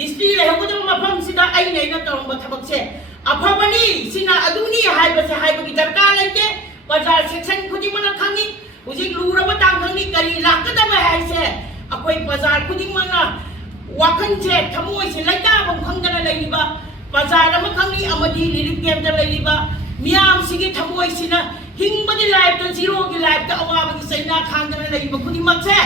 history लेहगदब मफमसिदा आइना तौरब थबकसे अफबनी सिना अदुनी हाइबसे हाइबगी दरकार लेते बाजार सेक्शन खुदिमना खांगी हुजिक लूरब तांगनी करी लाकदब हाइसे अकोई बाजार खुदिमना वाखनसे थमोइसे लैताबम खंगना लैबा बाजार अमा खांगी अमदी लिरिक गेमदा लैबा मियाम सिगी थमोइसिना हिंगबदी लाइफ द जीरो की लाइफ द अवाबगी सैना खांगना लैबा खुदिमकसे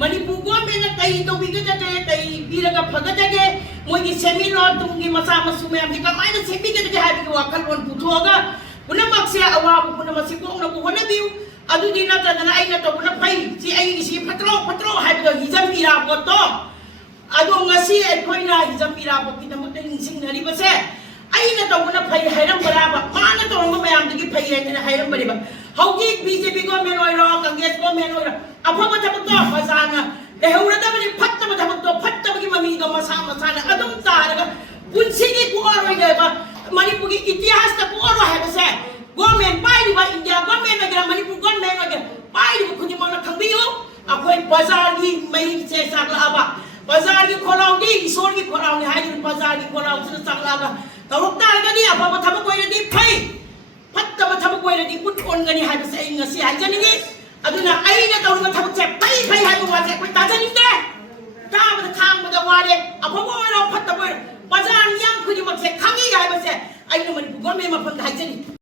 मणिपुर गवर्नमेंट कई तौबीगदे कई पीरगा फगदगे मोगी सेमिनार तुंगी मसा मसु मैम जी कमाइना सेमिगदे हाइबगी वाखललोन पुथोगा पुनमकसे अवाब पुनमसि कोंगना होनबिउ अदुदी नतदना आइना तौबना फै सि आइगी सि फत्रो फत्रो हाइबदो हिजम इराबोतो अदो ngasi अखोइना हिजम इराबोकी दमते निसिंगरिबसे आइना तौबना फै हाइरम बराबा माना तौरम मैम जी फै हेना हाइरम बरिबा हौगी बीजेपी गवर्नमेंट ओइरो कांग्रेस गवर्नमेंट ओइरो अफब थबतो फसाना लेहौरदबनि फत्तब थबतो फत्तबगी ममीगा मसा मसाना अदुम तारगा पुंसिगी कुआरोइगबा मणिपुर की इतिहास ता कुआरो हैबसे गवर्नमेंट पाइबा इंडिया गवर्नमेंट अगर मणिपुर गवर्नमेंट अगर पाइबा खुदिमना खंबियो अखोई बाजार की मई से सागलाबा बाजार की खोलाउदी ईश्वर की खोलाउनी हाइदि बाजार की खोलाउसु सागलाबा तरुक्तारगनी अफब थबक ओइरदि फै फत्तब थबक ओइरदि उठोनगनी हाइबसे आई ngasi हाइजनिगी अदुना आइना तौरब थबकसे फै फै हाइबो वासे कोइ ताजनिंदे ताबदा खांबदा वाले अफब ओइरो फत्तब ओइरो बाजार मियाम खुदिमकसे खांगी हाइबसे आइना मणिपुर गवर्नमेंट मफम हाइजनि